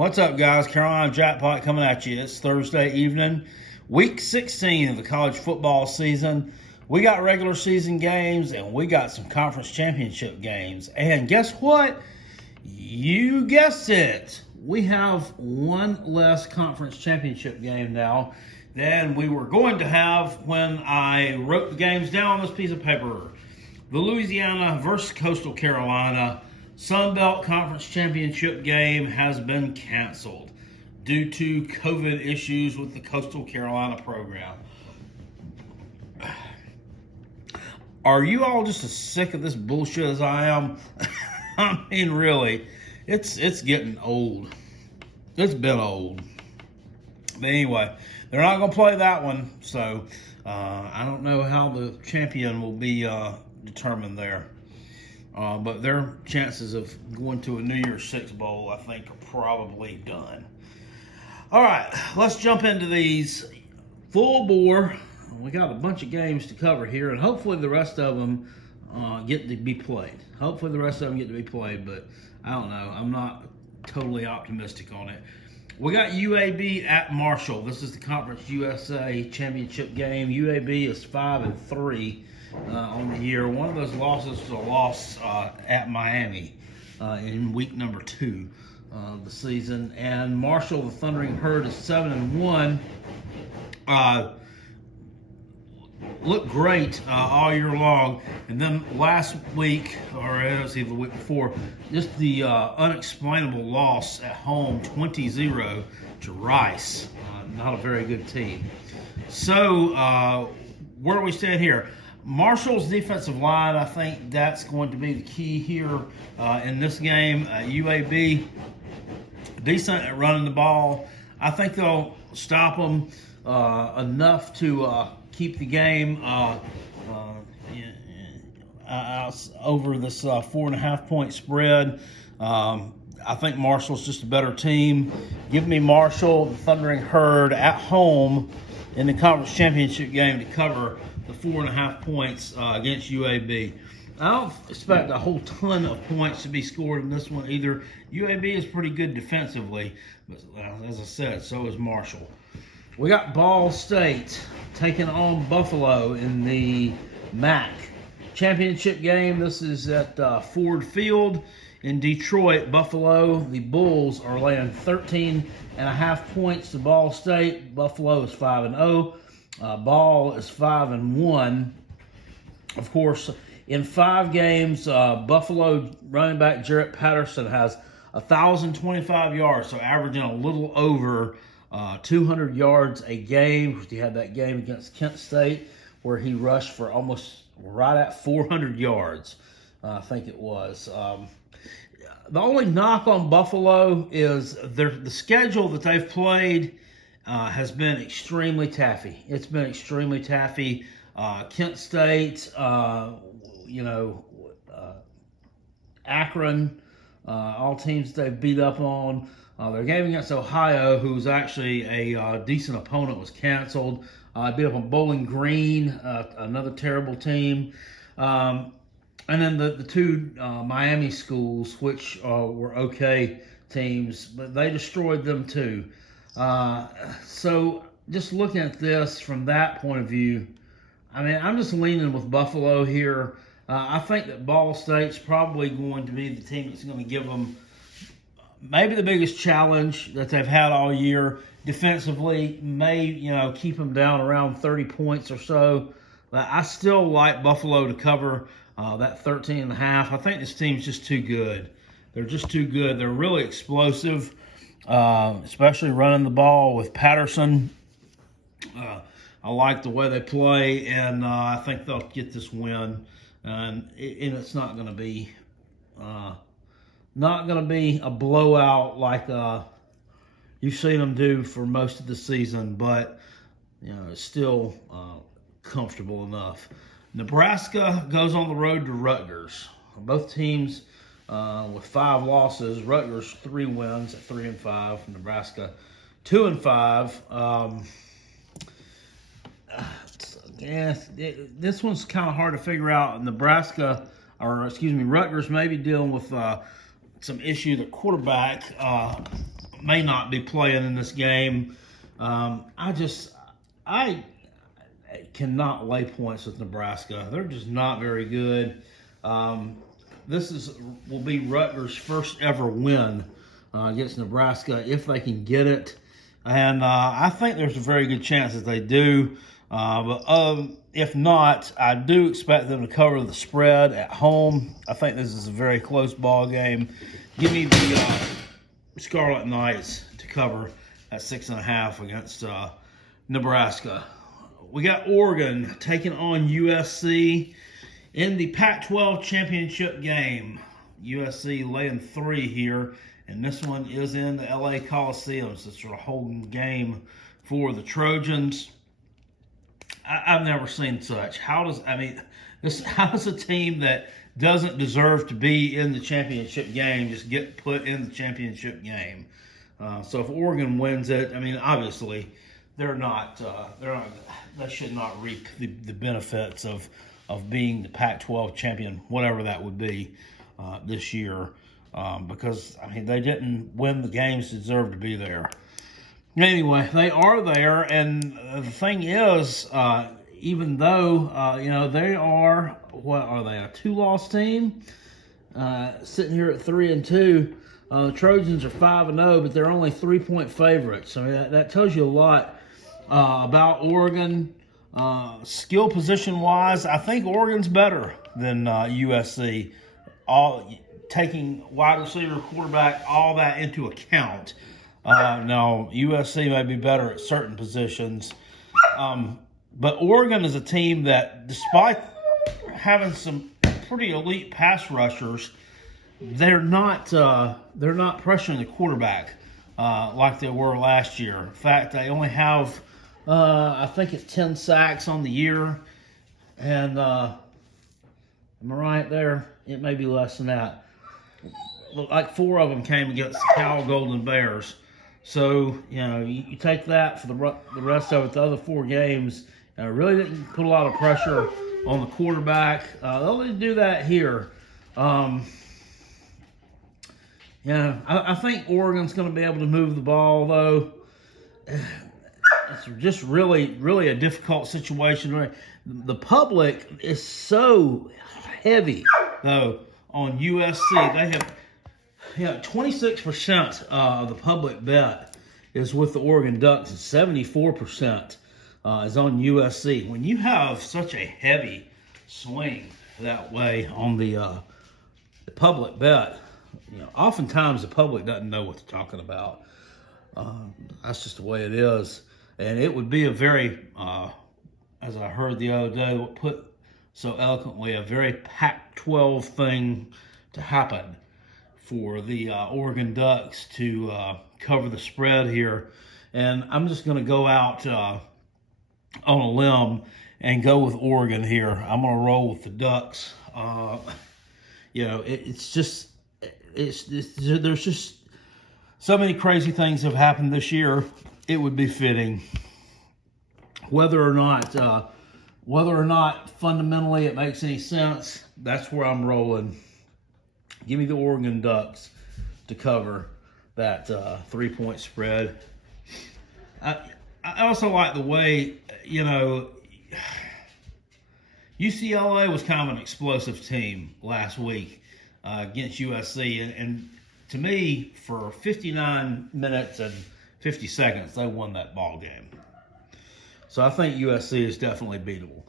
What's up, guys? Carolina Jackpot coming at you. It's Thursday evening, week 16 of the college football season. We got regular season games, and we got some conference championship games. And guess what? You guessed it. We have one less conference championship game now than we were going to have when I wrote the games down on this piece of paper. The Louisiana versus Coastal Carolina Sun Belt Conference Championship game has been canceled due to COVID issues with the Coastal Carolina program. Are you all just as sick of this bullshit as I am? I mean, really, it's getting old. It's been old. But anyway, they're not going to play that one, so I don't know how the champion will be determined there. But their chances of going to a New Year's Six Bowl, I think, are probably done. All right, let's jump into these full bore. We got a bunch of games to cover here, and hopefully the rest of them get to be played. But I don't know. I'm not totally optimistic on it. We got UAB at Marshall. This is the Conference USA Championship game. UAB is 5-3. On the year. One of those losses was a loss at Miami in week number 2 of the season. And Marshall, the Thundering Herd, is 7-1. Looked great all year long. And then last week, or it was the week before, just the unexplainable loss at home, 20-0 to Rice. Not a very good team. So, where do we stand here? Marshall's defensive line, I think that's going to be the key here in this game. UAB, decent at running the ball. I think they'll stop them enough to keep the game over this 4.5-point spread. I think Marshall's just a better team. Give me Marshall, the Thundering Herd, at home in the conference championship game to cover the 4.5 points against UAB. I don't expect a whole ton of points to be scored in this one either. UAB is pretty good defensively, but as I said, so is Marshall. We got Ball State taking on Buffalo in the MAC championship game. This is at Ford Field in Detroit. Buffalo, the Bulls, are laying 13.5 points to Ball State. Buffalo is 5-0. Ball is 5-1. Of course, in 5 games, Buffalo running back Jarrett Patterson has 1,025 yards, so averaging a little over 200 yards a game. He had that game against Kent State where he rushed for almost right at 400 yards, I think it was. The only knock on Buffalo is the schedule that they've played has been extremely taffy. It's been extremely taffy. Kent State, Akron, all teams they've beat up on. Their game against Ohio, who's actually a decent opponent, was canceled. Beat up on Bowling Green, another terrible team. And then the 2 Miami schools, which were okay teams, but they destroyed them too. So just looking at this from that point of view, I mean, I'm just leaning with Buffalo here. I think that Ball State's probably going to be the team that's going to give them maybe the biggest challenge that they've had all year. Defensively, may keep them down around 30 points or so. But I still like Buffalo to cover that 13.5. I think this team's just too good. They're just too good. They're really explosive. Especially running the ball with Patterson. I like the way they play, and I think they'll get this win. And it's not going to be a blowout like you've seen them do for most of the season, but it's still comfortable enough. Nebraska goes on the road to Rutgers. Both teams with 5 losses. Rutgers 3 wins at 3-5. Nebraska 2-5. This one's kind of hard to figure out. Rutgers may be dealing with some issue. The quarterback may not be playing in this game. I cannot lay points with Nebraska. They're just not very good. This will be Rutgers' first ever win against Nebraska if they can get it. And I think there's a very good chance that they do. But if not, I do expect them to cover the spread at home. I think this is a very close ball game. Give me the Scarlet Knights to cover at 6.5 against Nebraska. We got Oregon taking on USC in the Pac-12 championship game. USC laying 3 here, and this one is in the LA Coliseum, so it's a home game for the Trojans. I've never seen such. How does a team that doesn't deserve to be in the championship game just get put in the championship game? So if Oregon wins it, obviously they should not reap the benefits of being the Pac-12 champion, whatever that would be this year, because they didn't win the games to deserve to be there. Anyway, they are there, and the thing is, even though they are, what are they, a 2-loss team, sitting here at 3-2. The Trojans are 5-0, but they're only 3-point favorites. That tells you a lot about Oregon. Skill position wise, I think Oregon's better than USC. Taking wide receiver, quarterback, all that into account. Now, USC may be better at certain positions. But Oregon is a team that, despite having some pretty elite pass rushers, they're not pressuring the quarterback like they were last year. In fact, they only have, I think it's 10 sacks on the year. And am I right there? It may be less than that. Like 4 of them came against the Cal Golden Bears. So, you take that for the rest of it, the other 4 games, really didn't put a lot of pressure on the quarterback. They'll do that here. I think Oregon's going to be able to move the ball, though. It's just really, really a difficult situation. The public is so heavy, though, on USC. They have 26% of the public bet is with the Oregon Ducks, and 74% is on USC. When you have such a heavy swing that way on the public bet, oftentimes the public doesn't know what they're talking about. That's just the way it is. And it would be a very, as I heard the other day, put so eloquently, a very Pac-12 thing to happen for the Oregon Ducks to cover the spread here. And I'm just going to go out on a limb and go with Oregon here. I'm going to roll with the Ducks. There's just so many crazy things have happened this year. It would be fitting, whether or not fundamentally it makes any sense. That's where I'm rolling. Give me the Oregon Ducks to cover that 3-point spread. I also like the way, UCLA was kind of an explosive team last week against USC. And to me, for 59 minutes and 50 seconds, they won that ball game. So I think USC is definitely beatable.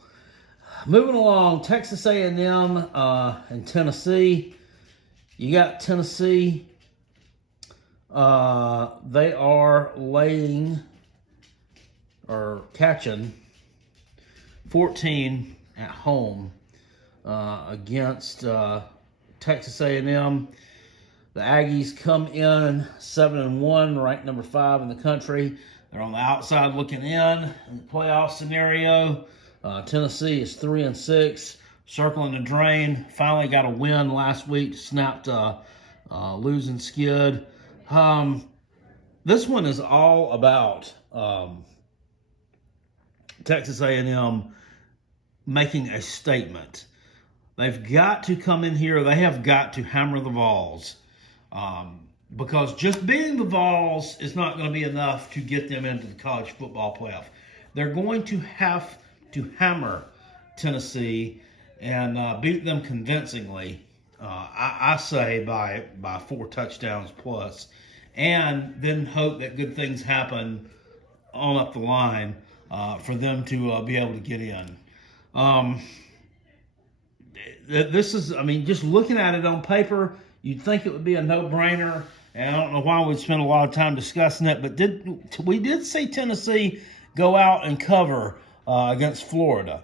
Moving along, Texas A&M and Tennessee. You got Tennessee. They are laying or catching 14 at home against Texas A&M. The Aggies come in 7-1, ranked number 5 in the country. They're on the outside looking in the playoff scenario. Tennessee is 3-6. Circling the drain. Finally got a win last week. Snapped losing skid. This one is all about Texas A&M making a statement. They've got to come in here. They have got to hammer the Vols. because just beating the Vols is not going to be enough to get them into the college football playoff. They're going to have to hammer Tennessee and beat them convincingly. I say by 4 touchdowns plus, and then hope that good things happen on up the line for them to be able to get in. This is, I mean, just looking at it on paper, you'd think it would be a no-brainer, and I don't know why we'd spend a lot of time discussing it, but we did see Tennessee go out and cover against Florida.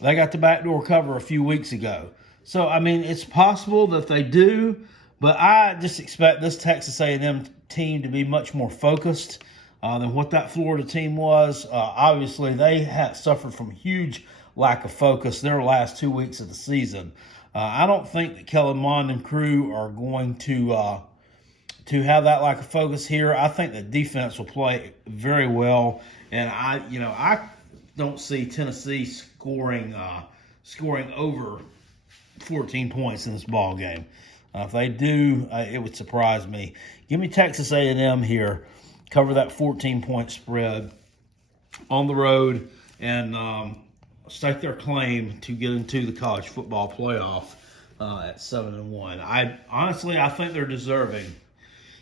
They got the backdoor cover a few weeks ago. So, I mean, it's possible that they do, but I just expect this Texas A&M team to be much more focused than what that Florida team was. Obviously, they had suffered from huge lack of focus their last 2 weeks of the season. I don't think that Kellen Mond and crew are going to have that lack of focus here. I think the defense will play very well, and I don't see Tennessee scoring over 14 points in this ball game. If they do, it would surprise me. Give me Texas A&M here, cover that 14-point spread on the road, and stake their claim to get into the college football playoff at 7-1. I think they're deserving.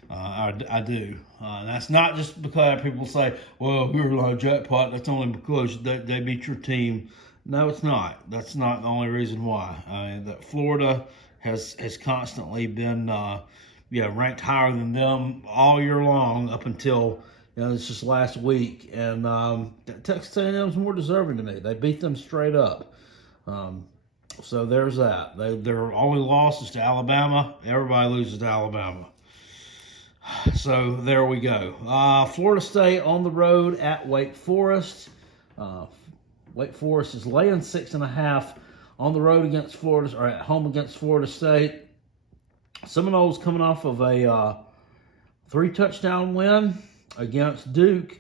I do. And that's not just because people say, well, you're like a jackpot. That's only because they beat your team. No, it's not. That's not the only reason why. That Florida has constantly been ranked higher than them all year long up until it's just last week. And Texas A&M is more deserving to me. They beat them straight up. So there's that. Their only loss is to Alabama. Everybody loses to Alabama. So there we go. Florida State on the road at Wake Forest. Wake Forest is laying 6.5 on the road against Florida, or at home against Florida State. Seminoles coming off of a 3-touchdown win against Duke.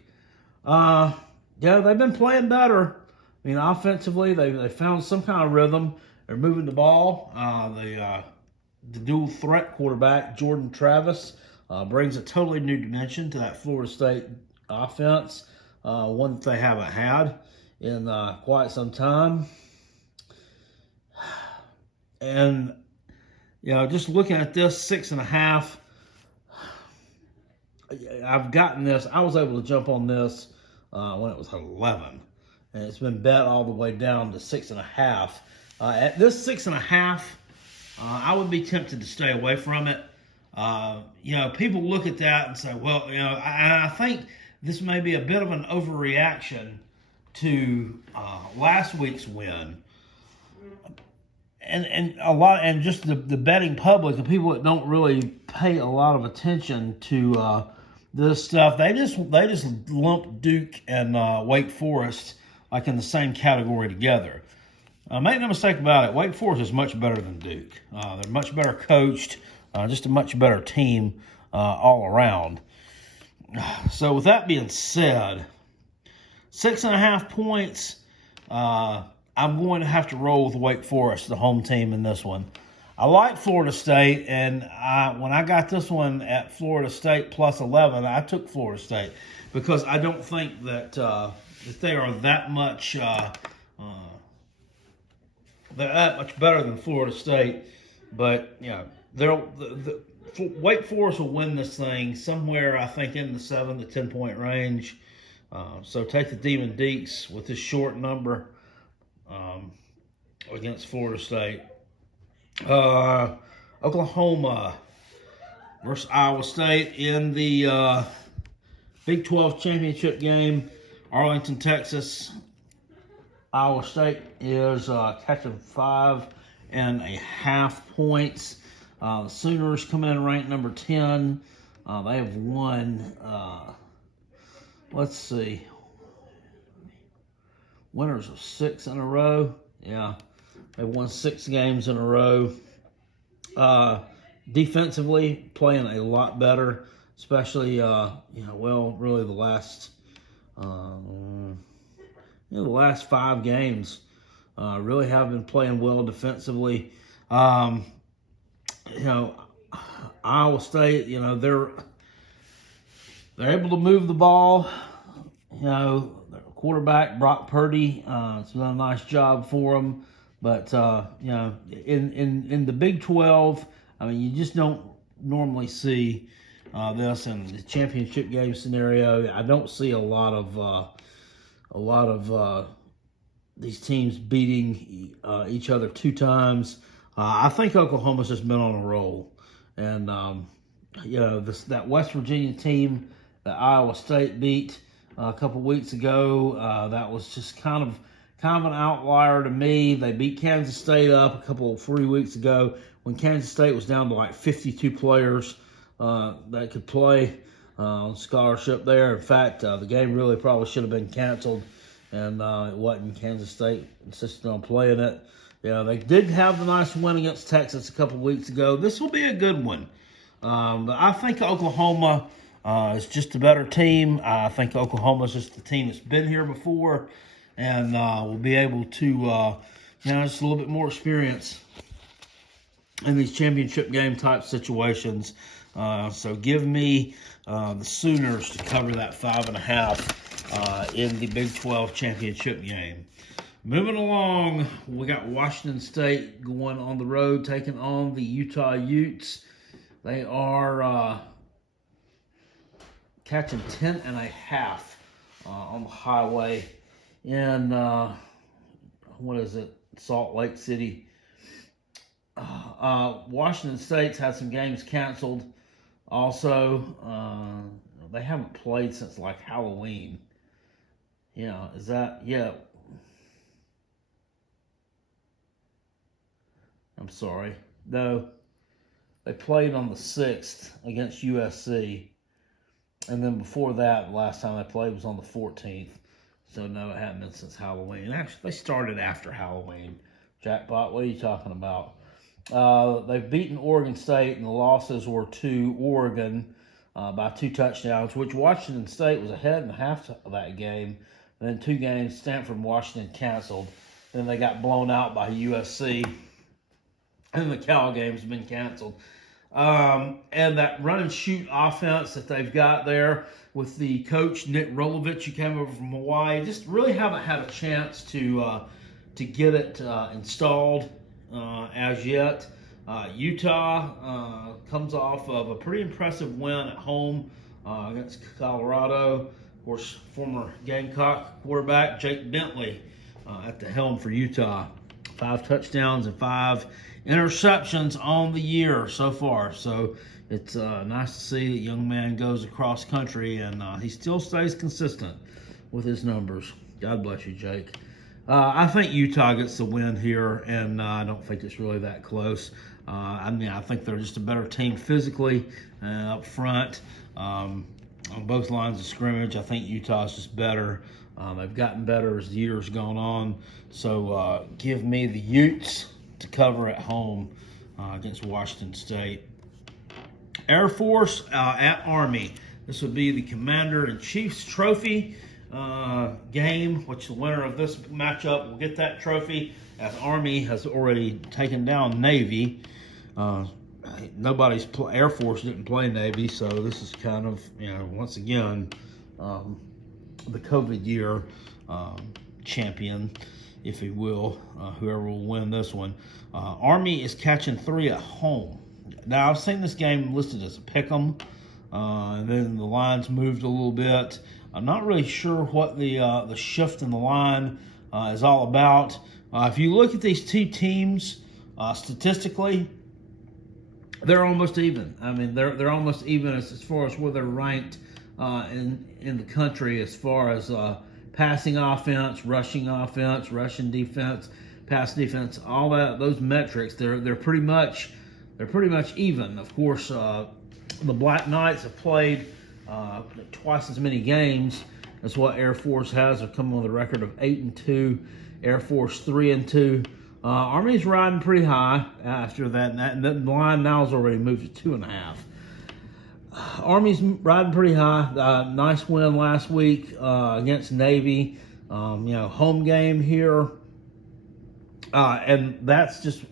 They've been playing better. I mean, offensively, they found some kind of rhythm. They're moving the ball. The dual threat quarterback, Jordan Travis, brings a totally new dimension to that Florida State offense, one that they haven't had in quite some time. And, just looking at this 6.5, I've gotten this. I was able to jump on this when it was 11, and it's been bet all the way down to 6.5. At this 6.5, I would be tempted to stay away from it. People look at that and say, well, I think this may be a bit of an overreaction to last week's win. And just the betting public, the people that don't really pay a lot of attention to this stuff, they just lump Duke and Wake Forest like in the same category together. Make no mistake about it, Wake Forest is much better than Duke. They're much better coached, just a much better team all around. So with that being said, 6.5 points, I'm going to have to roll with Wake Forest, the home team in this one. I like Florida State, and when I got this one at Florida State plus 11, I took Florida State because I don't think that they are that much better than Florida State. But Wake Forest will win this thing somewhere, I think, in the 7 to 10 point range. So take the Demon Deacs with this short number against Florida State. Oklahoma versus Iowa State in the Big 12 championship game. Arlington, Texas. Iowa State is catching 5.5 points. The Sooners come in ranked number 10. They have won, let's see, winners of 6 in a row. Yeah, they've won 6 games in a row. Defensively, playing a lot better, especially, really the last, the last 5 games really have been playing well defensively. Iowa State, they're able to move the ball. Their quarterback Brock Purdy, it's done a nice job for them. But in the Big 12, you just don't normally see this in the championship game scenario. I don't see a lot of these teams beating each other 2 times. I think Oklahoma's just been on a roll, and that West Virginia team that Iowa State beat a couple weeks ago, that was just kind of an outlier to me. They beat Kansas State up 3 weeks ago when Kansas State was down to like 52 players that could play on scholarship there. In fact, the game really probably should have been canceled, and it wasn't. Kansas State insisted on playing it. They did have the nice win against Texas a couple weeks ago. This will be a good one. But I think Oklahoma is just a better team. I think Oklahoma is just the team that's been here before, and will be able to, just a little bit more experience in these championship game type situations. So give me the Sooners to cover that 5.5 in the Big 12 championship game. Moving along, we got Washington State going on the road, taking on the Utah Utes. They are catching 10.5 on the highway in, Salt Lake City. Washington State's had some games canceled. Also, they haven't played since like Halloween. I'm sorry. No, they played on the 6th against USC. And then before that, the last time they played was on the 14th. So, no, it hadn't been since Halloween. Actually, they started after Halloween. Jackpot, what are you talking about? They've beaten Oregon State, and the losses were to Oregon by 2 touchdowns, which Washington State was ahead in half of that game. And then 2 games, Stanford and Washington canceled. Then they got blown out by USC. And the Cal game's been canceled. And that run and shoot offense that they've got there with the coach, Nick Rolovich, who came over from Hawaii, just really haven't had a chance to get it installed as yet. Utah comes off of a pretty impressive win at home against Colorado. Of course, former Gamecock quarterback Jake Bentley at the helm for Utah. 5 touchdowns and 5 interceptions on the year so far. So it's nice to see that young man goes across country, and he still stays consistent with his numbers. God bless you, Jake. I think Utah gets the win here, and I don't think it's really that close. I think they're just a better team physically up front. On both lines of scrimmage, I think Utah's just better. They've gotten better as the year's gone on. So give me the Utes to cover at home against Washington State. Air Force at Army. This would be the Commander-in-Chief's Trophy game, which the winner of this matchup will get that trophy, as Army has already taken down Navy. Air Force didn't play Navy, so this is kind of, once again, the COVID year champion, if you will, whoever will win this one. Army is catching 3 at home. Now, I've seen this game listed as a pick'em, and then the lines moved a little bit. I'm not really sure what the shift in the line is all about. If you look at these 2 teams statistically, they're almost even. They're almost even as far as where they're ranked in the country as far as passing offense, rushing defense, pass defense, all that. Those metrics, they're pretty much even. Of course, the Black Knights have played twice as many games as what Air Force has. They're coming with a record of 8-2. Air Force 3-2. Army's riding pretty high after that, and the line now has already moved to 2.5. Army's riding pretty high. Nice win last week against Navy. Home game here, and that's just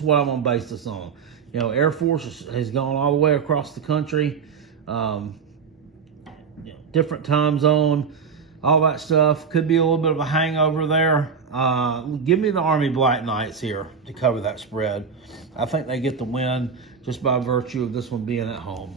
what I'm gonna base this on. Air Force has gone all the way across the country. Different time zone, all that stuff. Could be a little bit of a hangover there. Give me the Army Black Knights here to cover that spread. I think they get the win just by virtue of this one being at home.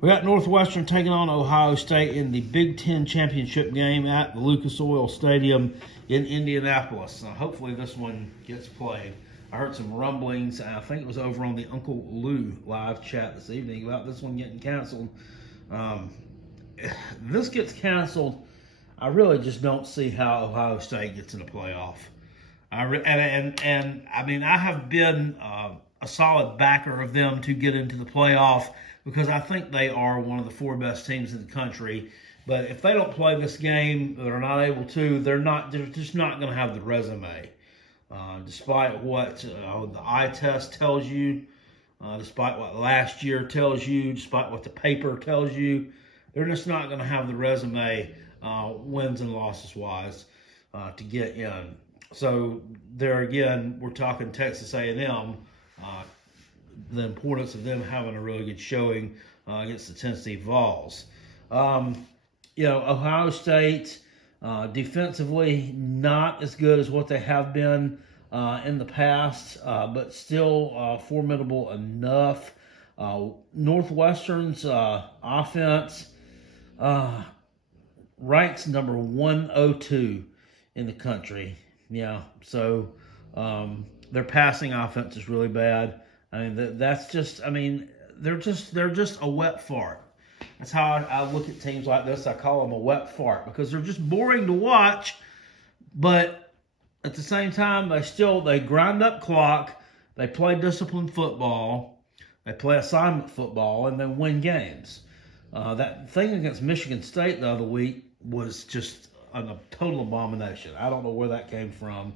We got Northwestern taking on Ohio State in the Big Ten championship game at the Lucas Oil Stadium in Indianapolis. Hopefully this one gets played. I heard some rumblings, I think it was over on the Uncle Lou live chat this evening, about this one getting canceled. This gets canceled, I really just don't see how Ohio State gets in the playoff. I have been a solid backer of them to get into the playoff because I think they are one of the 4 best teams in the country. But if they don't play this game, they're not able to. They're just not going to have the resume, despite what the eye test tells you, despite what last year tells you, despite what the paper tells you. They're just not going to have the resume, wins and losses wise, to get in. So there again, we're talking Texas A&M, the importance of them having a really good showing against the Tennessee Vols. Ohio State defensively not as good as what they have been in the past, but still formidable enough. Northwestern's offense ranks number 102 in the country. So their passing offense is really bad. They're just a wet fart. That's how I look at teams like this. I call them a wet fart because they're just boring to watch, but at the same time, they grind up clock, they play disciplined football, they play assignment football, and then win games. That thing against Michigan State the other week was just a total abomination. I don't know where that came from.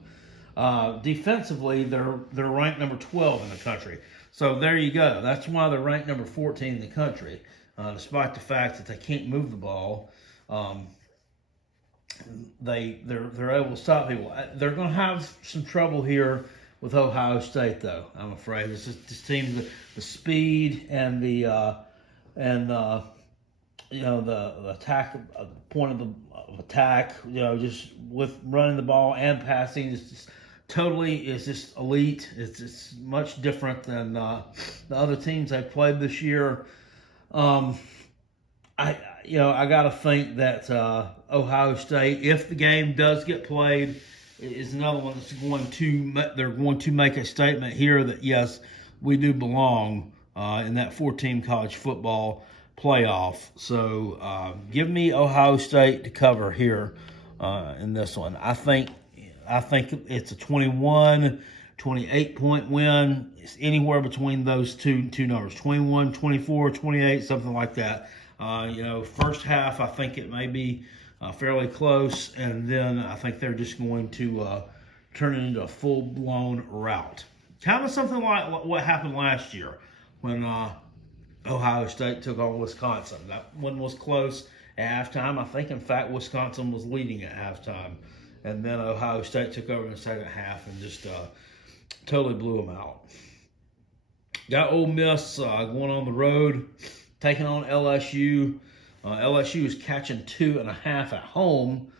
Defensively, they're ranked number 12 in the country. So there you go. That's why they're ranked number 14 in the country, despite the fact that they can't move the ball. They're able to stop people. They're going to have some trouble here with Ohio State, though. I'm afraid this team, the speed and the attack, point of attack, just with running the ball and passing is just elite. It's much different than the other teams they've played this year. I got to think that Ohio State, if the game does get played, is another one that's they're going to make a statement here that yes, we do belong in that 4-team college football playoff. So give me Ohio State to cover here in this one. I think it's a 21, 28-point win. It's anywhere between those two numbers, 21, 24, 28, something like that. First half, I think it may be fairly close, and then I think they're just going to turn it into a full-blown rout. Kind of something like what happened last year when Ohio State took on Wisconsin. That one was close at halftime. I think, in fact, Wisconsin was leading at halftime. And then Ohio State took over in the second half and just totally blew them out. Got Ole Miss going on the road, taking on LSU. LSU is catching 2.5 at home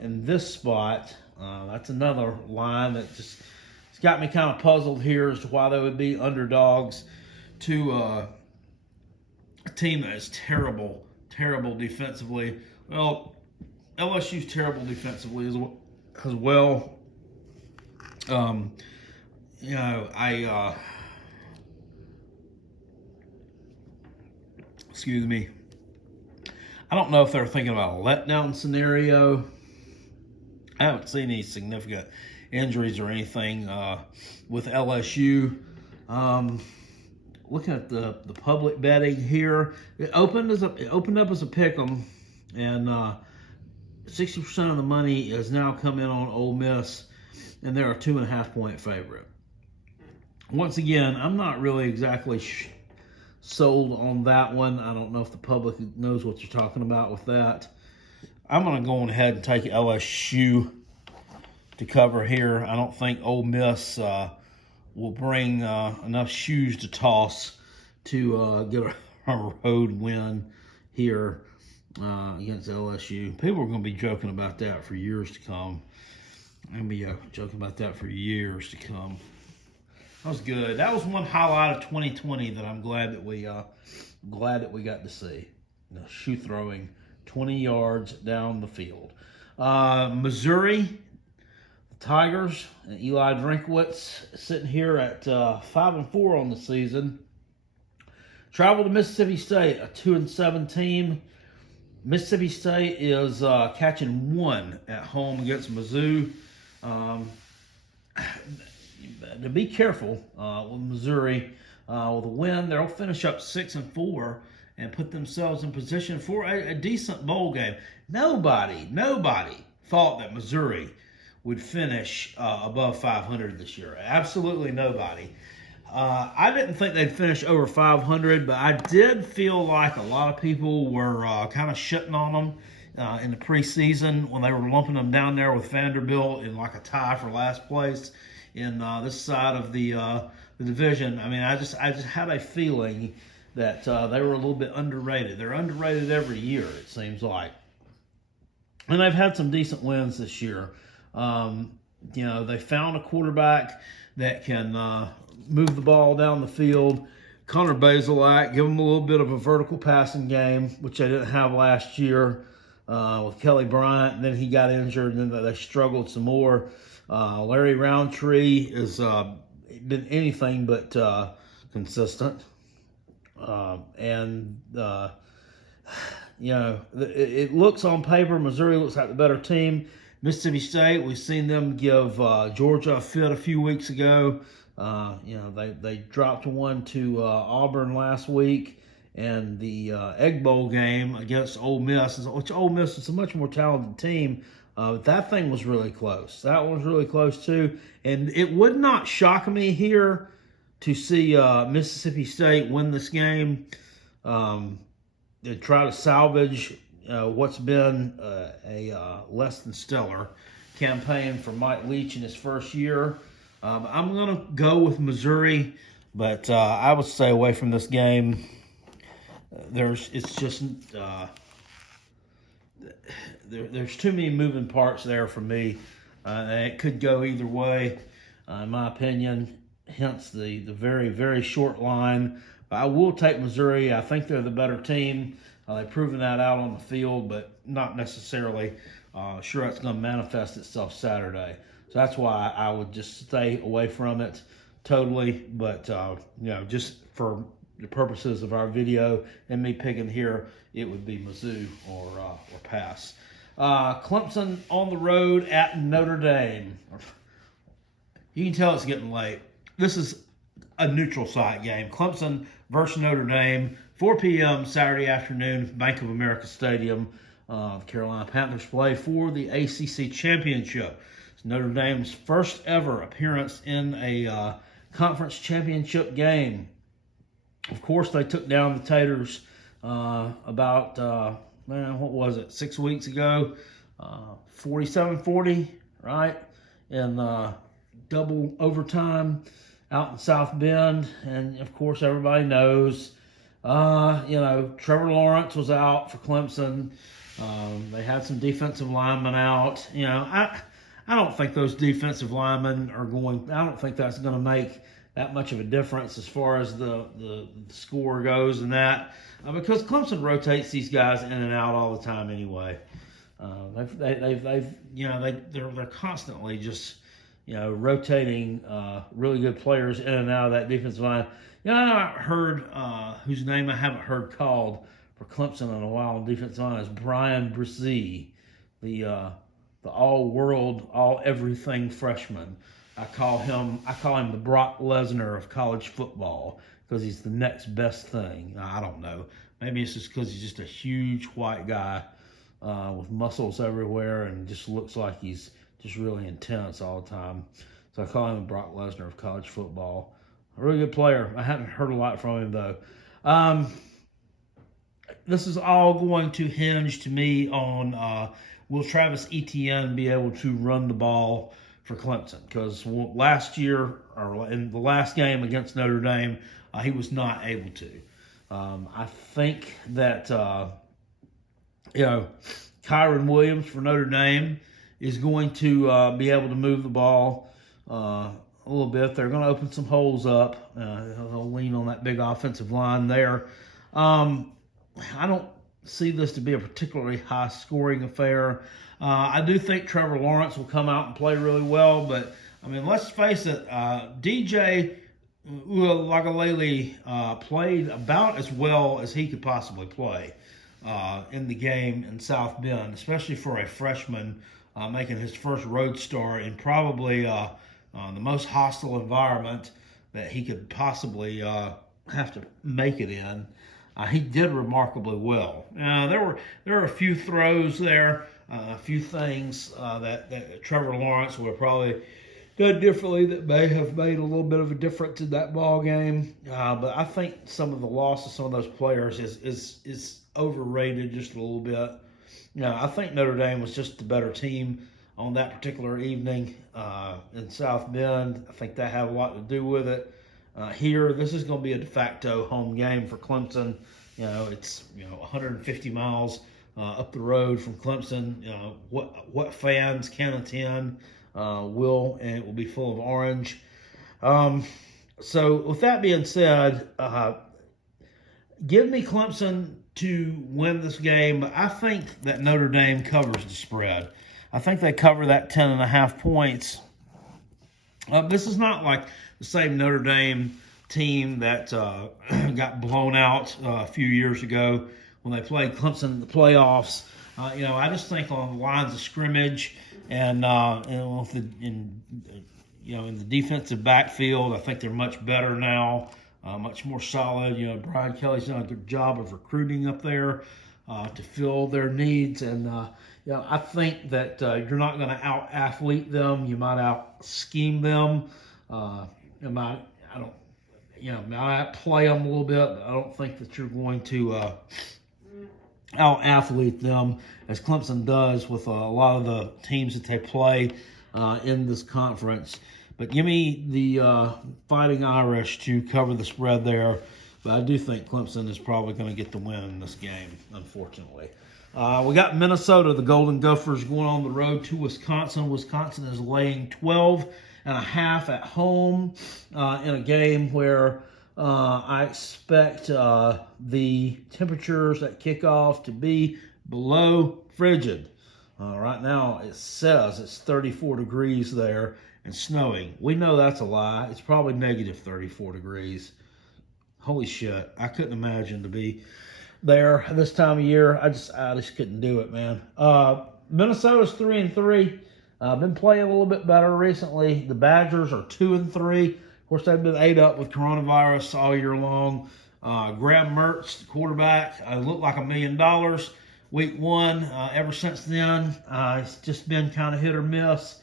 in this spot. That's another line that just it's got me kind of puzzled here as to why they would be underdogs to a team that is terrible defensively. Well, LSU's terrible defensively as well. Excuse me. I don't know if they're thinking about a letdown scenario. I haven't seen any significant injuries or anything with LSU. Looking at the public betting here, it opened up as a pick'em, and 60% of the money has now come in on Ole Miss, and they're a 2.5-point favorite. Once again, I'm not really exactly sold on that one. I don't know if the public knows what you're talking about with that. I'm going to go on ahead and take LSU to cover here. I don't think Ole Miss will bring enough shoes to toss to get a road win here against LSU. People are going to be joking about that for years to come. I'm going to be joking about that for years to come. That was good. That was one highlight of 2020 that I'm glad that we got to see. Shoe throwing 20 yards down the field. Missouri, the Tigers, and Eli Drinkwitz sitting here at 5-4 on the season. Travel to Mississippi State, a 2-7 team. Mississippi State is catching 1 at home against Mizzou. To be careful with Missouri. With a win, they'll finish up 6-4 and put themselves in position for a decent bowl game. Nobody thought that Missouri would finish above 500 this year. Absolutely nobody. I didn't think they'd finish over 500, but I did feel like a lot of people were kind of shitting on them in the preseason when they were lumping them down there with Vanderbilt in like a tie for last place in this side of the division. I mean, I just had a feeling that they were a little bit underrated. They're underrated every year, it seems like. And they've had some decent wins this year. They found a quarterback that can move the ball down the field. Connor Bazelak, give them a little bit of a vertical passing game, which they didn't have last year with Kelly Bryant. And then he got injured, and then they struggled some more. Larry Roundtree has been anything but consistent. It looks on paper, Missouri looks like the better team. Mississippi State, we've seen them give Georgia a fit a few weeks ago. They dropped one to Auburn last week, and the Egg Bowl game against Ole Miss, which Ole Miss is a much more talented team. That thing was really close. That one was really close too, and it would not shock me here to see Mississippi State win this game. They try to salvage what's been a less than stellar campaign for Mike Leach in his first year. I'm going to go with Missouri, but I would stay away from this game. There's too many moving parts there for me. It could go either way, in my opinion, hence the very, very short line. I will take Missouri. I think they're the better team. They've proven that out on the field, but not necessarily sure it's going to manifest itself Saturday. So that's why I would just stay away from it totally. But, just for the purposes of our video and me picking here, it would be Mizzou or pass. Clemson on the road at Notre Dame. You can tell it's getting late. This is a neutral site game. Clemson versus Notre Dame, 4 p.m. Saturday afternoon, Bank of America Stadium. The Carolina Panthers play for the ACC Championship. It's Notre Dame's first ever appearance in a conference championship game. Of course, they took down the Taters about 6 weeks ago? 47-40, right? In double overtime out in South Bend. And, of course, everybody knows, Trevor Lawrence was out for Clemson. They had some defensive linemen out. I don't think those defensive linemen I don't think that's going to make that much of a difference as far as the score goes and that. Because Clemson rotates these guys in and out all the time anyway. They're constantly just rotating really good players in and out of that defensive line. I heard whose name I haven't heard called for Clemson in a while on defensive line is Brian Brzee, the all-world, all-everything freshman. I call him the Brock Lesnar of college football because he's the next best thing. I don't know. Maybe it's just because he's just a huge white guy with muscles everywhere and just looks like he's just really intense all the time. So I call him the Brock Lesnar of college football. A really good player. I haven't heard a lot from him, though. This is all going to hinge to me on will Travis Etienne be able to run the ball for Clemson? Because last year, or in the last game against Notre Dame, he was not able to. I think that Kyron Williams for Notre Dame is going to be able to move the ball a little bit. They're going to open some holes up. They'll lean on that big offensive line there. I don't see this to be a particularly high-scoring affair. I do think Trevor Lawrence will come out and play really well, but, I mean, let's face it, DJ Uiagalelei played about as well as he could possibly play in the game in South Bend, especially for a freshman making his first road start in probably the most hostile environment that he could possibly have to make it in. He did remarkably well. There were a few throws there, a few things that Trevor Lawrence would have probably done differently that may have made a little bit of a difference in that ball game. But I think some of the loss of some of those players is overrated just a little bit. I think Notre Dame was just the better team on that particular evening in South Bend. I think that had a lot to do with it. Here, this is going to be a de facto home game for Clemson. It's 150 miles up the road from Clemson. What fans can attend will, and it will be full of orange. So with that being said, give me Clemson to win this game. I think that Notre Dame covers the spread. I think they cover that 10.5 points. This is not like the same Notre Dame team that got blown out a few years ago when they played Clemson in the playoffs. I just think on the lines of scrimmage and in the defensive backfield, I think they're much better now, much more solid. Brian Kelly's done a good job of recruiting up there to fill their needs, and I think that you're not going to out-athlete them. You might out-scheme them. You might outplay them a little bit, but I don't think that you're going to out-athlete them as Clemson does with a lot of the teams that they play in this conference. But give me the Fighting Irish to cover the spread there. But I do think Clemson is probably going to get the win in this game, unfortunately. We got Minnesota, the Golden Gophers, going on the road to Wisconsin. Wisconsin is laying 12.5 at home in a game where I expect the temperatures at kickoff to be below frigid. Right now it says it's 34 degrees there and snowing. We know that's a lie. It's probably negative 34 degrees. Holy shit. I couldn't imagine to be there this time of year. I just couldn't do it, man. Minnesota's 3-3. Been playing a little bit better recently. The Badgers are 2-3. Of course, they've been ate up with coronavirus all year long. Graham Mertz, the quarterback, looked like $1 million week one. Ever since then, it's just been kind of hit or miss.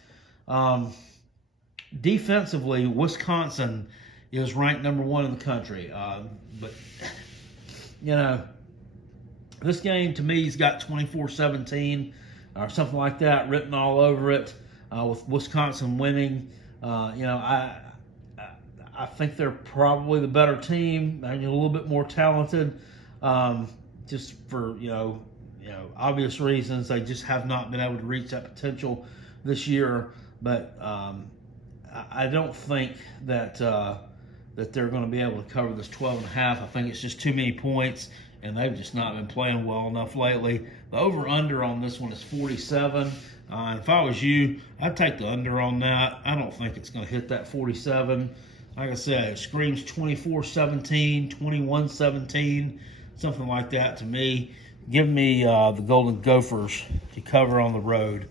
Defensively, Wisconsin is ranked number 1 in the country. But this game to me has got 24-17 or something like that written all over it, with Wisconsin winning. I think they're probably the better team and a little bit more talented, just for obvious reasons. They just have not been able to reach that potential this year. But I don't think that they're going to be able to cover this 12.5. I think it's just too many points, and they've just not been playing well enough lately. The over-under on this one is 47. And if I was you, I'd take the under on that. I don't think it's going to hit that 47. Like I said, it screams 24-17, 21-17, something like that to me. Give me the Golden Gophers to cover on the road.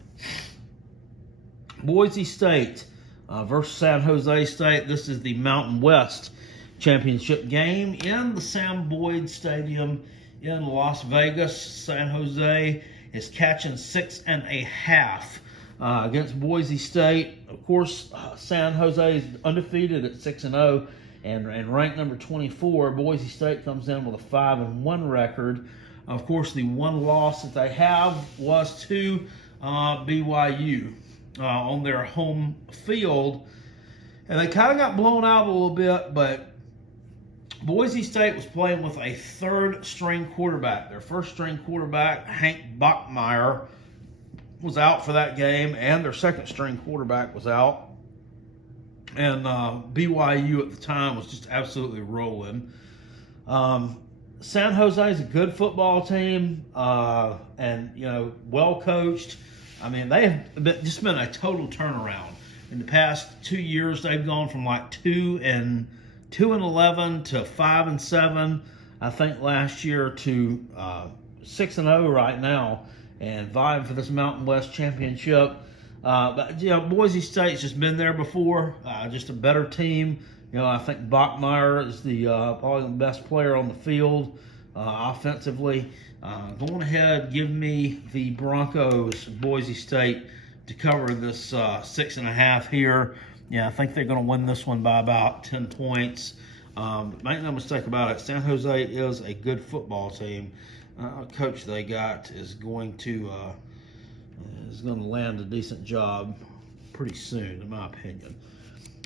Boise State versus San Jose State. This is the Mountain West Championship game in the Sam Boyd Stadium in Las Vegas. San Jose is catching 6.5 against Boise State. Of course, San Jose is undefeated at 6-0 and ranked number 24. Boise State comes in with a 5-1 record. Of course, the one loss that they have was to BYU on their home field. And they kind of got blown out a little bit, but Boise State was playing with a third-string quarterback. Their first-string quarterback, Hank Bachmeier, was out for that game, and their second-string quarterback was out. And BYU at the time was just absolutely rolling. San Jose is a good football team, and well coached. I mean, they have just been a total turnaround. In the past 2 years, they've gone from like 2-11 to 5-7. I think last year to 6-0 right now, and vying for this Mountain West championship. But Boise State's just been there before. Just a better team. I think Bachmeier is probably the best player on the field offensively. Going ahead, give me the Broncos, Boise State, to cover this 6.5 here. Yeah, I think they're going to win this one by about 10 points. Make no mistake about it, San Jose is a good football team. Coach they got is going to land a decent job pretty soon, in my opinion.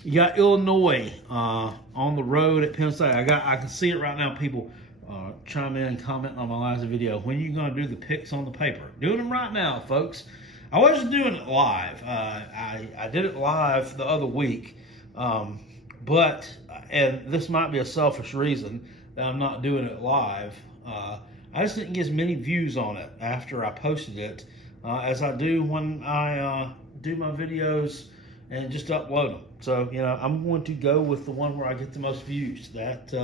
You got Illinois on the road at Penn State. I can see it right now. People chime in and comment on my last video. When are you going to do the picks on the paper? Doing them right now, folks. I wasn't doing it live. I did it live the other week, but this might be a selfish reason that I'm not doing it live. I just didn't get as many views on it after I posted it as I do when I do my videos and just upload them. So I'm going to go with the one where I get the most views. That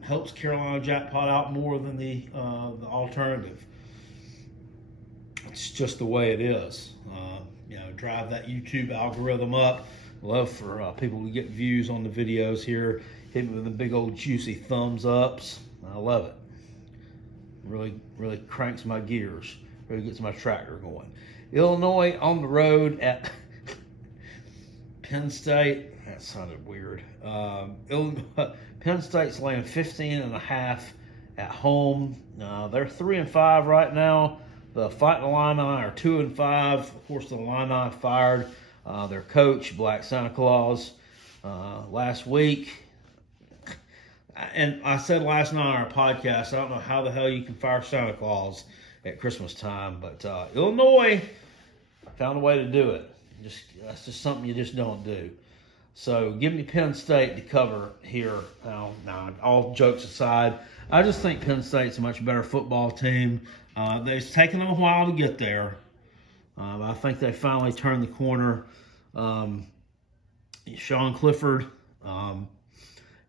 helps Carolina Jackpot out more than the alternative. It's just the way it is. Drive that YouTube algorithm up. Love for people to get views on the videos here. Hit me with the big old juicy thumbs ups. I love it. Really, really cranks my gears. Really gets my tractor going. Illinois on the road at Penn State. That sounded weird. Penn State's laying 15.5 at home. They're 3-5 right now. The Fighting Illini are 2-5. Of course, the Illini fired their coach, Black Santa Claus, last week. And I said last night on our podcast, I don't know how the hell you can fire Santa Claus at Christmas time, but Illinois found a way to do it. That's just something you just don't do. So give me Penn State to cover here. Now, all jokes aside, I just think Penn State's a much better football team. It's taken them a while to get there. I think they finally turned the corner. Sean Clifford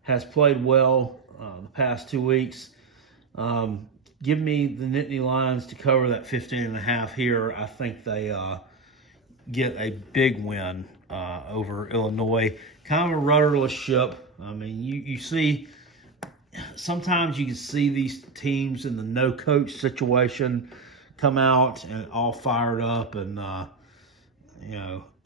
has played well the past 2 weeks. Give me the Nittany Lions to cover that 15.5 here. I think they get a big win over Illinois. Kind of a rudderless ship. I mean, you see, sometimes you can see these teams in the no coach situation come out and all fired up and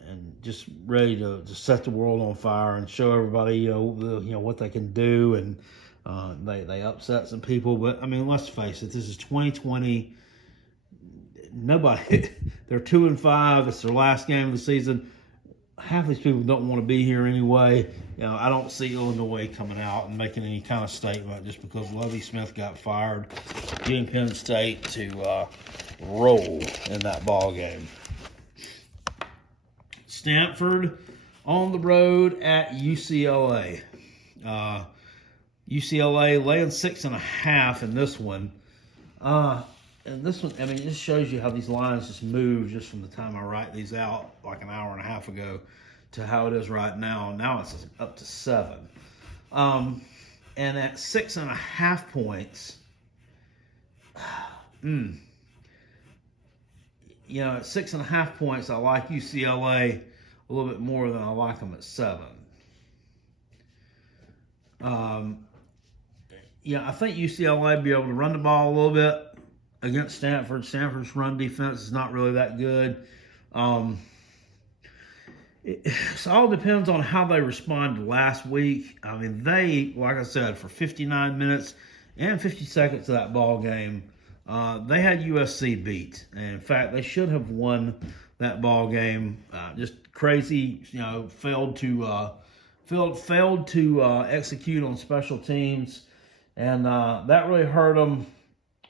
and just ready to set the world on fire and show everybody what they can do, and they upset some people. But I mean, let's face it, this is 2020. Nobody, they're 2-5. It's their last game of the season. Half these people don't want to be here anyway. I don't see Illinois coming out and making any kind of statement just because Lovie Smith got fired, getting Penn State to roll in that ball game. Stanford on the road at UCLA. UCLA laying 6.5 in this one. And this one, I mean, it just shows you how these lines just move just from the time I write these out like an hour and a half ago to how it is right now. Now it's up to 7. And at 6.5 points, at 6.5 points, I like UCLA a little bit more than I like them at 7. I think UCLA will be able to run the ball a little bit against Stanford. Stanford's run defense is not really that good. It all depends on how they responded last week. I mean, they, like I said, for 59 minutes and 50 seconds of that ball game, they had USC beat. And in fact, they should have won that ball game. Just crazy, failed to execute on special teams, and that really hurt them.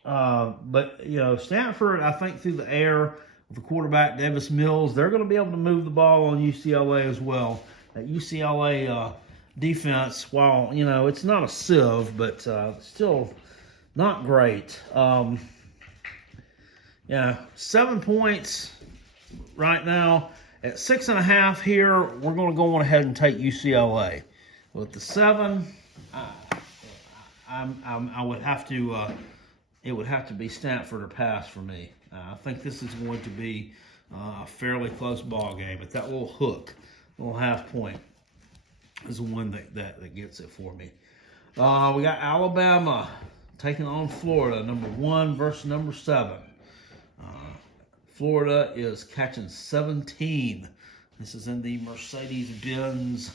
But Stanford, I think through the air with the quarterback Davis Mills, they're going to be able to move the ball on UCLA as well. That UCLA defense, while it's not a sieve, but still not great. 7 points right now. At 6.5 here, we're going to go on ahead and take UCLA. With the 7, I would have to. It would have to be Stanford or pass for me. I think this is going to be a fairly close ball game, but that little hook, little half point, is the one that gets it for me. We got Alabama taking on Florida, number 1 versus number 7. Florida is catching 17. This is in the Mercedes-Benz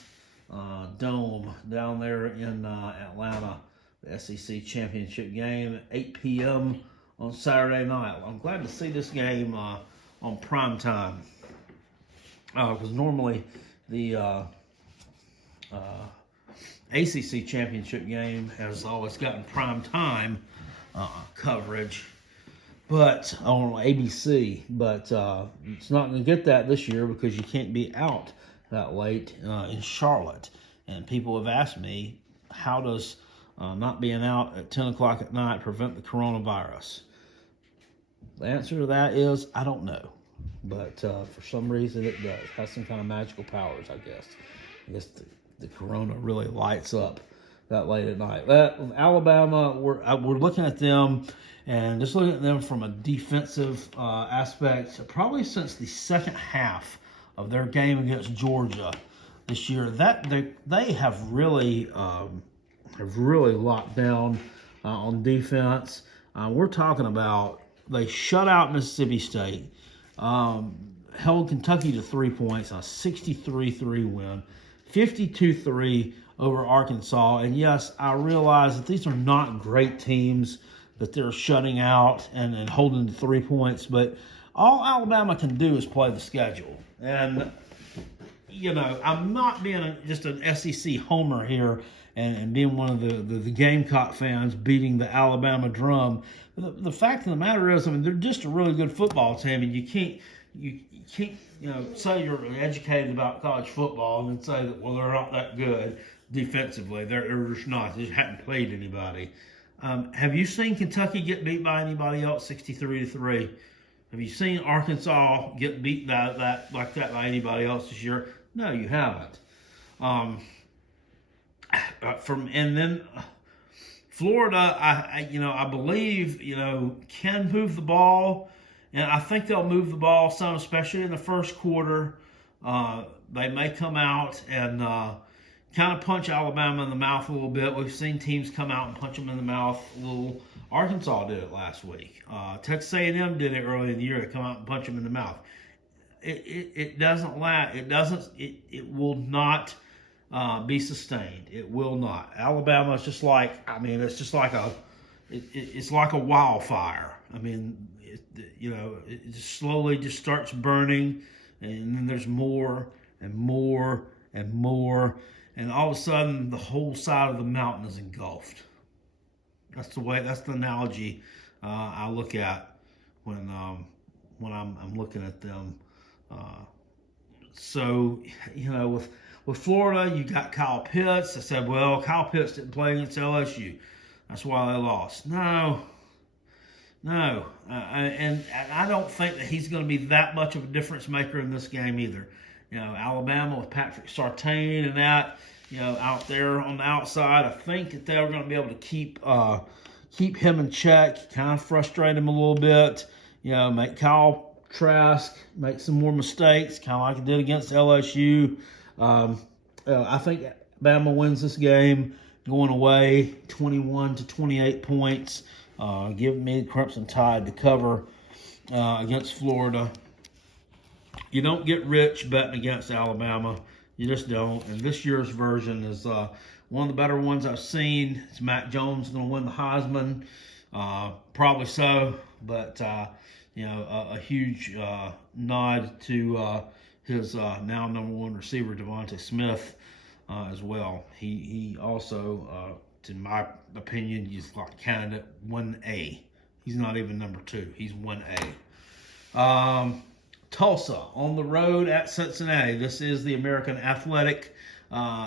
Dome down there in Atlanta. The SEC championship game at 8 p.m. on Saturday night. I'm glad to see this game on prime time because normally the ACC championship game has always gotten prime time coverage, but on ABC. But it's not going to get that this year because you can't be out that late in Charlotte. And people have asked me, how does not being out at 10 o'clock at night prevent the coronavirus? The answer to that is, I don't know. But for some reason it does. It has some kind of magical powers, I guess. I guess the corona really lights up that late at night. But with Alabama, we're looking at them, and just looking at them from a defensive aspect, probably since the second half of their game against Georgia this year, that they have really locked down on defense. We're talking about they shut out Mississippi State, held Kentucky to 3 points, a 63-3 win, 52-3 over Arkansas. And yes, I realize that these are not great teams that they're shutting out and holding to 3 points, but all Alabama can do is play the schedule. And, I'm not being just an SEC homer here and being one of the Gamecock fans beating the Alabama drum. The fact of the matter is, they're just a really good football team, and you can't say you're educated about college football and then say that, well, they're not that good defensively. They're just not. They just haven't played anybody. Have you seen Kentucky get beat by anybody else 63-3? Have you seen Arkansas get beat like that by anybody else this year? No, you haven't. And then Florida, I believe, can move the ball, and I think they'll move the ball some, especially in the first quarter. They may come out and kind of punch Alabama in the mouth a little bit. We've seen teams come out and punch them in the mouth a little. Arkansas did it last week. Texas A&M did it early in the year to come out and punch them in the mouth. It doesn't last. It will not be sustained. It will not. Alabama is just like, it's like a wildfire. It just slowly just starts burning, and then there's more and more and more, and all of a sudden the whole side of the mountain is engulfed. That's the analogy I look at when I'm looking at them. With Florida, you got Kyle Pitts. I said, well, Kyle Pitts didn't play against LSU. That's why they lost. No. And I don't think that he's going to be that much of a difference maker in this game either. Alabama with Patrick Surtain and that, out there on the outside, I think that they're going to be able to keep him in check, kind of frustrate him a little bit, make Kyle Trask make some more mistakes, kind of like it did against LSU. I think Bama wins this game going away 21-28 points, giving me the Crimson Tide to cover against Florida. You don't get rich betting against Alabama. You just don't. And this year's version is one of the better ones I've seen. It's Mac Jones going to win the Heisman. Probably so. But, a huge nod to his now number one receiver, Devontae Smith, as well. He also, to my opinion, he's like candidate 1A. He's not even number 2. He's 1A. Tulsa on the road at Cincinnati. This is the American Athletic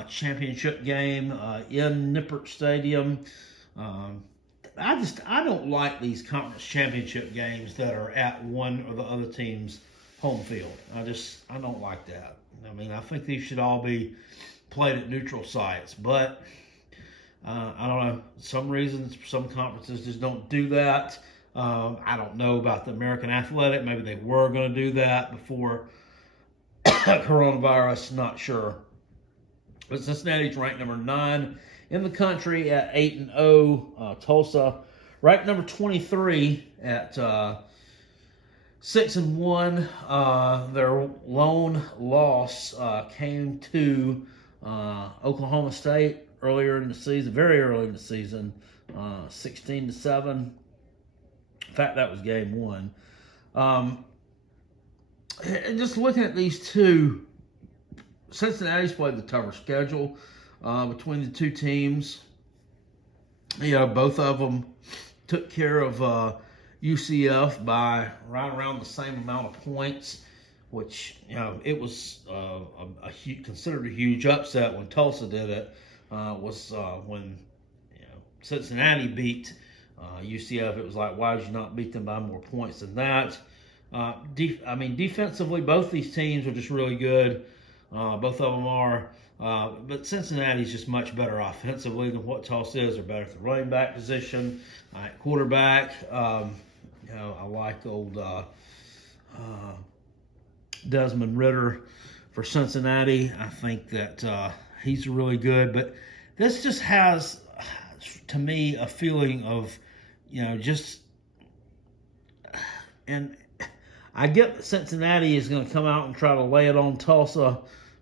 Championship game in Nippert Stadium. I don't like these conference championship games that are at one or the other team's home field. I don't like that. I mean, I think these should all be played at neutral sites, but I don't know. Some reasons, some conferences just don't do that. I don't know about the American Athletic. Maybe they were going to do that before coronavirus. Not sure. But Cincinnati's ranked number 9 in the country at 8-0. Tulsa ranked number 23 at 6-1. Their lone loss came to Oklahoma State earlier in the season, very early in the season, 16-7. In fact, that was game 1. And just looking at these two, Cincinnati's played the tougher schedule between the two teams. Both of them took care of UCF by right around the same amount of points, which it was considered a huge upset when Tulsa did it. Was when Cincinnati beat UCF. It was like, why did you not beat them by more points than that? Defensively, both these teams are just really good. Both of them are. But Cincinnati's just much better offensively than what Tulsa is. They're better at the running back position. Quarterback, I like old Desmond Ritter for Cincinnati. I think that he's really good. But this just has, to me, a feeling of, and I get that Cincinnati is going to come out and try to lay it on Tulsa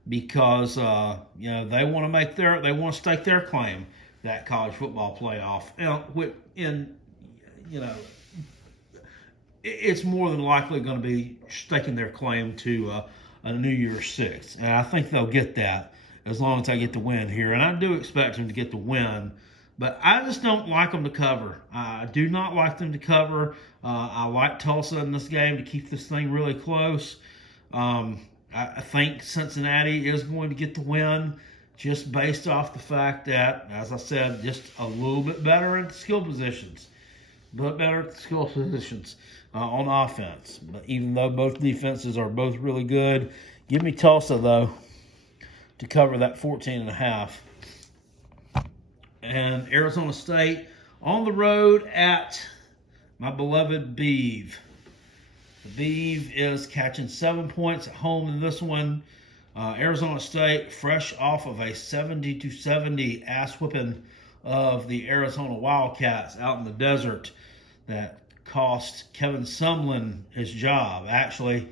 because they want to stake their claim that college football playoff. It's more than likely going to be staking their claim to a New Year's Six, and I think they'll get that as long as they get the win here. And I do expect them to get the win, but I just don't like them to cover. I do not like them to cover. I like Tulsa in this game to keep this thing really close. I think Cincinnati is going to get the win just based off the fact that, as I said, just a little bit better at the skill positions. On offense. But even though both defenses are both really good, give me Tulsa, though, to cover that 14.5. And Arizona State on the road at my beloved Beeve. The Beeve is catching 7 points at home in this one. Arizona State, fresh off of a 70-70 ass whipping of the Arizona Wildcats out in the desert that cost Kevin Sumlin his job. Actually,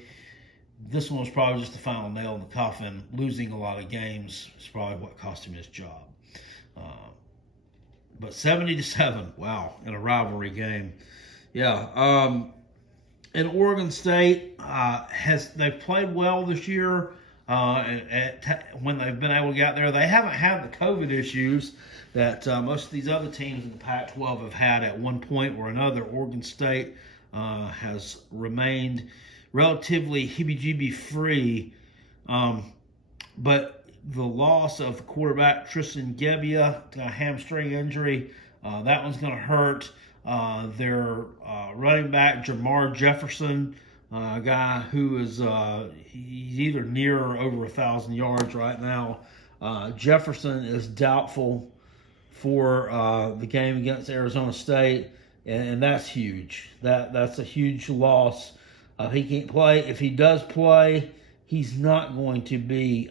this one was probably just the final nail in the coffin. Losing a lot of games is probably what cost him his job. But 70-7, wow, in a rivalry game. Yeah. And Oregon State they've played well this year. When they've been able to get out there, they haven't had the COVID issues that most of these other teams in the Pac-12 have had at one point or another. Oregon State has remained relatively heebie-jeebie free, but the loss of the quarterback Tristan Gebbia, a hamstring injury, that one's going to hurt. Their running back Jamar Jefferson, a guy who is he's either near or over 1,000 yards right now. Jefferson is doubtful for the game against Arizona State, and that's huge. That's a huge loss. He can't play. If he does play, he's not going to be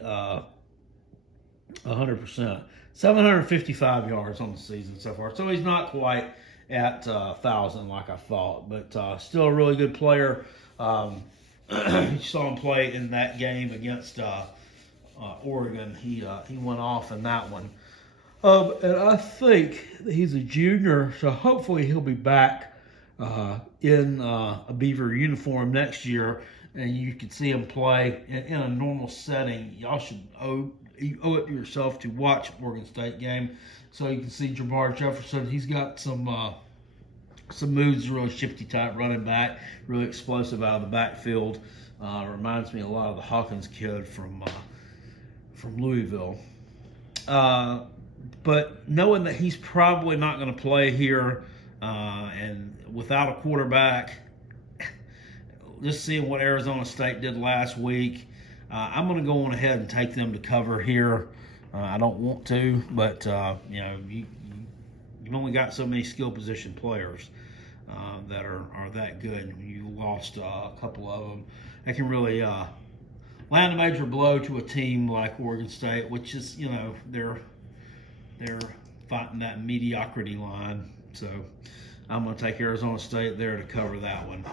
100%. 755 yards on the season so far, so he's not quite at 1,000 like I thought, but still a really good player. You saw him play in that game against Oregon. He went off in that one. And I think he's a junior, so hopefully he'll be back in a Beaver uniform next year, and you could see him play in a normal setting, y'all should you owe it to yourself to watch Oregon State game. So you can see Jamar Jefferson. He's got some moves, really shifty type running back, really explosive out of the backfield. Reminds me a lot of the Hawkins kid from Louisville. But knowing that he's probably not going to play here, and without a quarterback, just seeing what Arizona State did last week, I'm going to go on ahead and take them to cover here. I don't want to, but you've only got so many skill position players that are that good. You lost a couple of them. That can really land a major blow to a team like Oregon State, which is, they're fighting that mediocrity line. So I'm going to take Arizona State there to cover that one.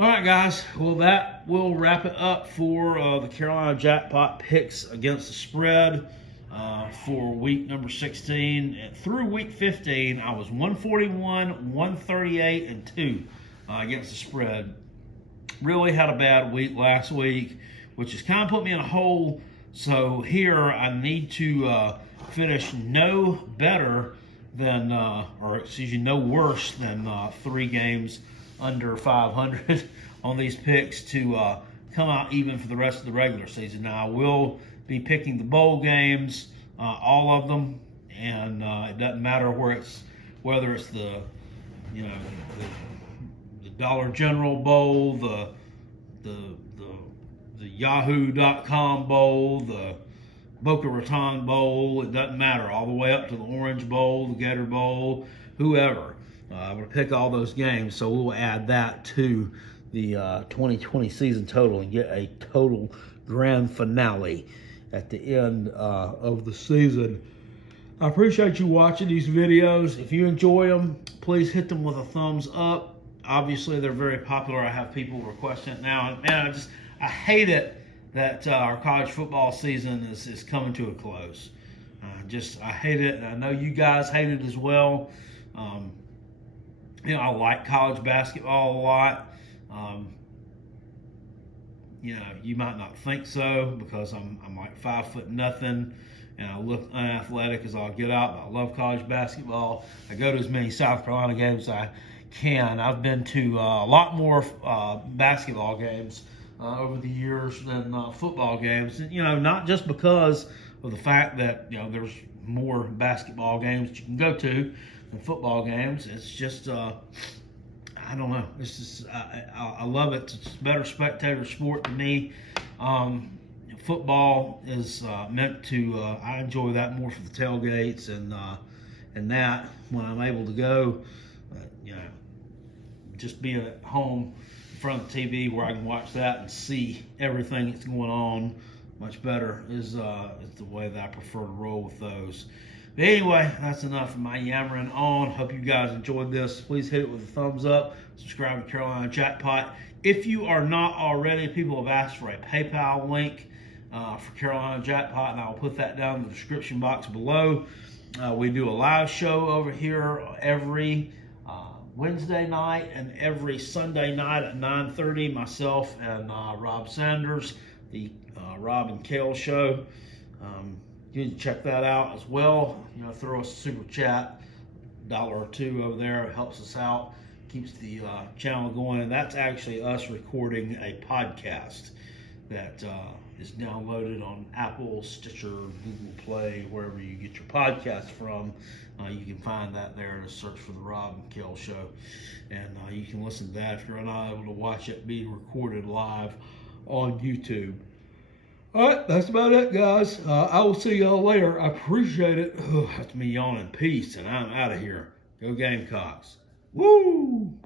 All right, guys. Well, that will wrap it up for the Carolina Jackpot picks against the spread for week number 16. And through week 15, I was 141, 138, and 2 against the spread. Really had a bad week last week, which has kind of put me in a hole. So here I need to finish no better than, no worse than 3 games under 500 on these picks to come out even for the rest of the regular season. Now, I will be picking the bowl games, all of them, and it doesn't matter whether it's the Dollar General Bowl, the Yahoo.com Bowl, the Boca Raton Bowl. It doesn't matter, all the way up to the Orange Bowl, the Gator Bowl, whoever. I'm going to pick all those games, so we'll add that to the 2020 season total and get a total grand finale at the end of the season. I appreciate you watching these videos. If you enjoy them, please hit them with a thumbs up. Obviously, they're very popular. I have people requesting it now. And man, I hate it that our college football season is coming to a close. I hate it, and I know you guys hate it as well. I like college basketball a lot. You might not think so because I'm like 5'0" and I look unathletic as all get out, but I love college basketball. I go to as many South Carolina games as I can. I've been to a lot more basketball games over the years than football games. Not just because of the fact that there's more basketball games that you can go to than football games. It's just I don't know. It's just I love it. It's a better spectator sport to me. Football is meant to. I enjoy that more for the tailgates and that when I'm able to go. Just being at home in front of the TV where I can watch that and see everything that's going on much better is the way that I prefer to roll with those. But anyway, that's enough of my yammering on. Hope you guys enjoyed this. Please hit it with a thumbs up. Subscribe to Carolina Jackpot. If you are not already, people have asked for a PayPal link for Carolina Jackpot, and I'll put that down in the description box below. We do a live show over here every Wednesday night and every Sunday night at 9:30. Myself and Rob Sanders, the Rob and Kale show. You can check that out as well. Throw us a super chat, $1 or $2 over there. It helps us out, keeps the channel going. And that's actually us recording a podcast that is downloaded on Apple, Stitcher, Google Play, wherever you get your podcast from. You can find that there. Just search for the Rob and Kale Show, and you can listen to that if you're not able to watch it being recorded live on YouTube. All right, that's about it, guys. I will see y'all later. I appreciate it. That's me yawning. Peace, and I'm out of here. Go Gamecocks. Woo!